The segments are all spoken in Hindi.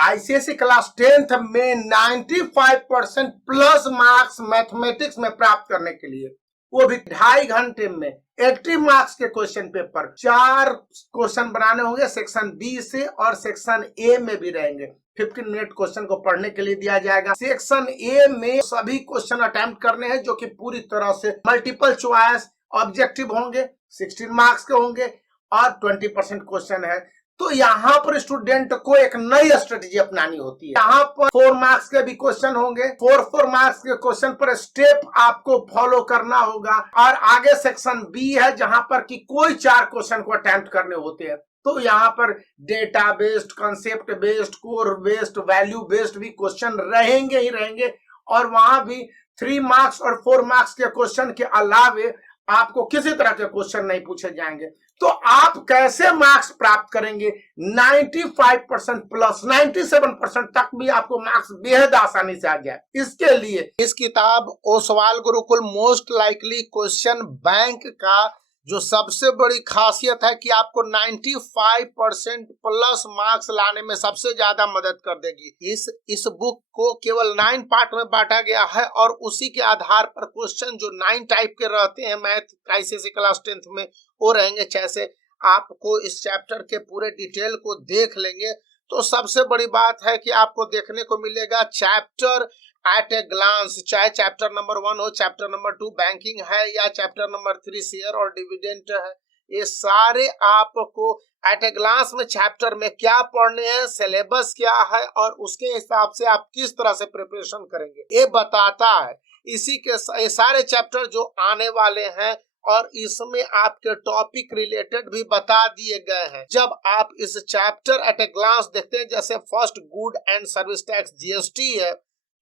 आईसीएसई क्लास 10th में 95% प्लस मार्क्स मैथमेटिक्स में प्राप्त करने के लिए, वो भी 2.5 घंटे में 80 मार्क्स के क्वेश्चन पेपर 4 क्वेश्चन बनाने होंगे सेक्शन बी से, और सेक्शन ए में भी रहेंगे। 15 मिनट क्वेश्चन को पढ़ने के लिए दिया जाएगा। सेक्शन ए में सभी क्वेश्चन अटेम्प्ट करने हैं जो कि पूरी तरह से मल्टीपल चॉइस ऑब्जेक्टिव होंगे, 16 मार्क्स के होंगे, और 20% क्वेश्चन है। तो यहाँ पर स्टूडेंट को एक नई स्ट्रेटेजी अपनानी होती है। यहाँ पर 4 मार्क्स के भी क्वेश्चन होंगे, 4 मार्क्स के क्वेश्चन पर स्टेप आपको फॉलो करना होगा। और आगे सेक्शन बी है जहां पर कि कोई 4 क्वेश्चन को अटेम्प्ट करने होते हैं। तो यहाँ पर data based, concept based, core based, value based भी क्वेश्चन रहेंगे ही रहेंगे। और वहां भी 3 मार्क्स और 4 मार्क्स के क्वेश्चन के अलावे आपको किसी तरह के क्वेश्चन नहीं पूछे जाएंगे। तो आप कैसे मार्क्स प्राप्त करेंगे 95% प्लस 97% तक भी आपको मार्क्स बेहद आसानी से आ जाए। इसके लिए इस किताब Oswal Gurukul most likely question bank का जो सबसे बड़ी खासियत है कि आपको 95% प्लस मार्क्स लाने में सबसे ज्यादा मदद कर देगी। इस बुक को केवल 9 पार्ट में बांटा गया है और उसी के आधार पर क्वेश्चन जो 9 टाइप के रहते हैं मैथ आईसीएसई क्लास 10th में वो रहेंगे। जैसे आपको इस चैप्टर के पूरे डिटेल को देख लेंगे तो सबसे बड़ी बात है कि आपको देखने को मिलेगा चैप्टर एट ए ग्लांस, चाहे चैप्टर नंबर 1 हो, चैप्टर नंबर 2 बैंकिंग है, या चैप्टर नंबर 3 शेयर और डिविडेंड है, ये सारे आपको एट ए ग्लांस में चैप्टर में क्या पढ़ने हैं, सिलेबस क्या है और उसके हिसाब से आप किस तरह से प्रिपरेशन करेंगे ये बताता है। इसी के ये सारे चैप्टर जो आने वाले हैं और इसमें आपके टॉपिक रिलेटेड भी बता दिए गए हैं। जब आप इस चैप्टर एट ए ग्लांस देखते हैं, जैसे first good and service tax GST है,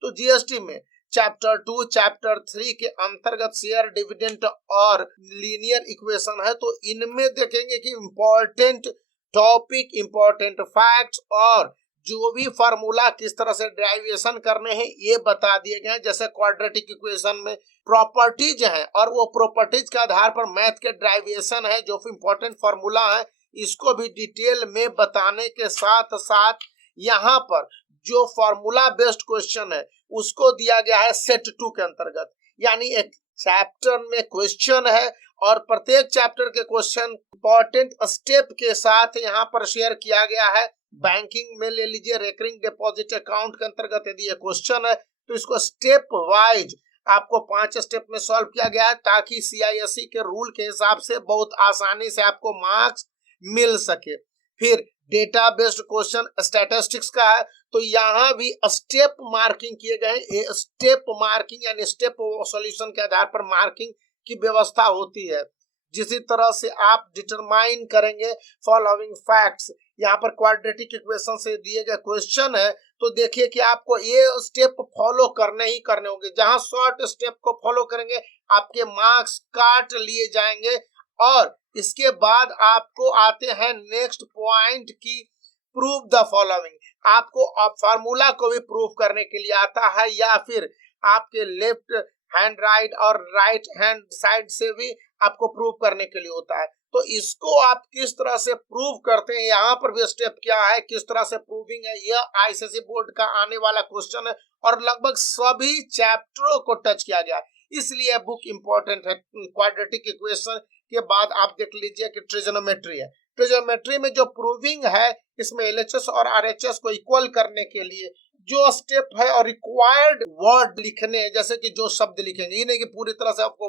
तो जीएसटी में चैप्टर 2 चैप्टर 3 के अंतर्गत शेयर डिविडेंड और लीनियर इक्वेशन है। तो इनमें देखेंगे कि इंपॉर्टेंट टॉपिक, इंपॉर्टेंट फैक्ट्स और जो भी फार्मूला किस तरह से डेरिवेशन करने हैं ये बता दिए गए हैं। जैसे क्वाड्रेटिक इक्वेशन में प्रॉपर्टीज हैं और वो प्रॉपर्टीज के आधार पर मैथ के डेरिवेशन है, जो इंपॉर्टेंट फार्मूला है इसको भी डिटेल में बताने के साथ साथ यहाँ पर जो फार्मूला बेस्ड क्वेश्चन है उसको दिया गया है सेट 2 के अंतर्गत। यानी एक चैप्टर में क्वेश्चन है और प्रत्येक चैप्टर के क्वेश्चन इंपॉर्टेंट स्टेप के साथ यहाँ पर शेयर किया गया है। बैंकिंग में ले लीजिए, रेकरिंग डिपॉजिट अकाउंट के अंतर्गत यदि ये क्वेश्चन है तो इसको स्टेप वाइज आपको 5 स्टेप में सॉल्व किया गया है ताकि सीआईएसई के रूल के हिसाब से बहुत आसानी से आपको मार्क्स मिल सके। फिर डेटा बेस्ड क्वेश्चन स्टैटिस्टिक्स का है तो यहाँ भी स्टेप मार्किंग किए गए। स्टेप मार्किंग यानी स्टेप सॉल्यूशन के आधार पर मार्किंग की व्यवस्था होती है। जिसी तरह से आप डिटरमाइन करेंगे फॉलोइंग फैक्ट्स, यहाँ पर क्वाड्रेटिक इक्वेशन से दिए गए क्वेश्चन है तो देखिए कि आपको ये स्टेप फॉलो करने ही करने होंगे। जहां शॉर्ट स्टेप को फॉलो करेंगे आपके मार्क्स काट लिए जाएंगे। और इसके बाद आपको आते हैं नेक्स्ट पॉइंट की प्रूव द फॉलोइंग। आपको फार्मूला को भी प्रूव करने के लिए आता है या फिर आपके लेफ्ट हैंड राइट और राइट हैंड साइड से भी आपको प्रूव करने के लिए होता है। तो इसको आप किस तरह से प्रूव करते हैं, यहाँ पर भी स्टेप क्या है, किस तरह से प्रूविंग है, यह आईसीएसई बोर्ड का आने वाला क्वेश्चन है और लगभग सभी चैप्टरों को टच किया गया है इसलिए बुक इंपॉर्टेंट है। क्वाड्रेटिक इक्वेशन के बाद आप देख लीजिए कि ट्रिग्नोमेट्री है। ट्रिग्नोमेट्री में जो प्रूविंग है इसमें एलएचएस और आरएचएस को इक्वल करने के लिए जो स्टेप है और रिक्वायर्ड वर्ड लिखने हैं, जैसे कि जो शब्द लिखेंगे ये नहीं कि पूरी तरह से आपको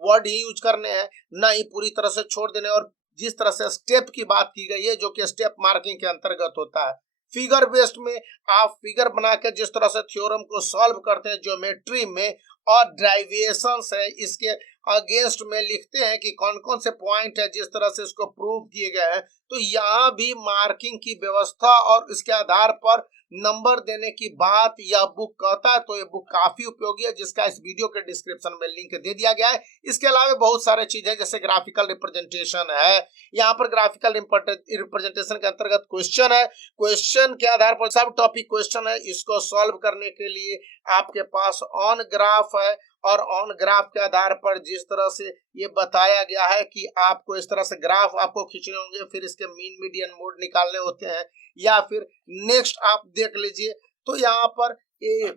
वर्ड ही यूज करने हैं, ना ही पूरी तरह से छोड़ देने। और जिस तरह से स्टेप की बात की गई है जो कि स्टेप मार्किंग के अंतर्गत होता है। फिगर बेस्ड में आप फिगर बना के जिस तरह से थ्योरम को सॉल्व करते हैं ज्योमेट्री में और डेरिवेशन है इसके अगेंस्ट में लिखते हैं कि कौन कौन से पॉइंट है जिस तरह से इसको प्रूव किए गए हैं। तो यहाँ भी मार्किंग की व्यवस्था और इसके आधार पर नंबर देने की बात यह बुक कहता है। तो ये बुक काफी उपयोगी है जिसका इस वीडियो के डिस्क्रिप्शन में लिंक दे दिया गया है। इसके अलावा बहुत सारे चीजें जैसे ग्राफिकल रिप्रेजेंटेशन है, यहाँ पर ग्राफिकल रिप्रेजेंटेशन के अंतर्गत क्वेश्चन है, क्वेश्चन के आधार पर सब टॉपिक क्वेश्चन है, इसको सॉल्व करने के लिए आपके पास ऑन ग्राफ है और ऑन ग्राफ के आधार पर जिस तरह से ये बताया गया है कि आपको इस तरह से ग्राफ आपको खींचने होंगे, फिर इसके मीन मीडियन मोड निकालने होते हैं, या फिर नेक्स्ट आप देख लीजिए तो यहाँ पर ये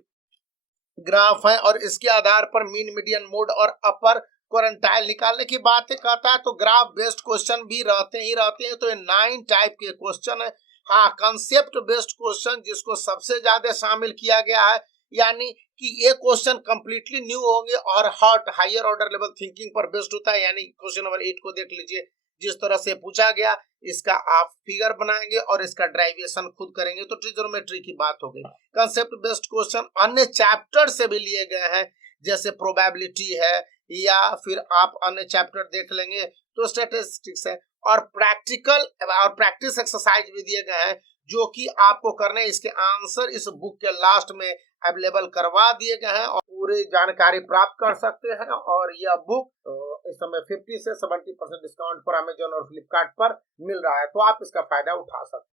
ग्राफ है और इसके आधार पर मीन मीडियन मोड और अपर क्वारंटाइल निकालने की बातें कहता है। तो ग्राफ बेस्ड क्वेश्चन भी रहते हैं। तो ये 9 टाइप के क्वेश्चन है। हाँ, कंसेप्ट बेस्ड क्वेश्चन जिसको सबसे ज्यादा शामिल किया गया है, यानी कि ये क्वेश्चन कंप्लीटली न्यू होंगे और hot higher order level thinking पर बेस्ड होता है। यानी क्वेश्चन नंबर 8 को देख लीजिए, जिस तरह से पूछा गया, इसका आप फिगर बनाएंगे और इसका ड्राइवेशन खुद करेंगे, तो ट्रिग्नोमेट्री की बात हो गई। कंसेप्ट बेस्ड क्वेश्चन अन्य चैप्टर से भी लिए गए हैं, जैसे प्रोबेबिलिटी है, या फिर आप अन्य चैप्टर देख लेंगे तो स्टैटिस्टिक्स है, और प्रैक्टिकल और प्रैक्टिस एक्सरसाइज भी दिए गए हैं जो कि आपको करने, इसके आंसर इस बुक के लास्ट में अवेलेबल करवा दिए गए हैं और पूरी जानकारी प्राप्त कर सकते हैं। और यह बुक इस समय 50 से 70% डिस्काउंट पर अमेजोन और फ्लिपकार्ट पर मिल रहा है, तो आप इसका फायदा उठा सकते हैं।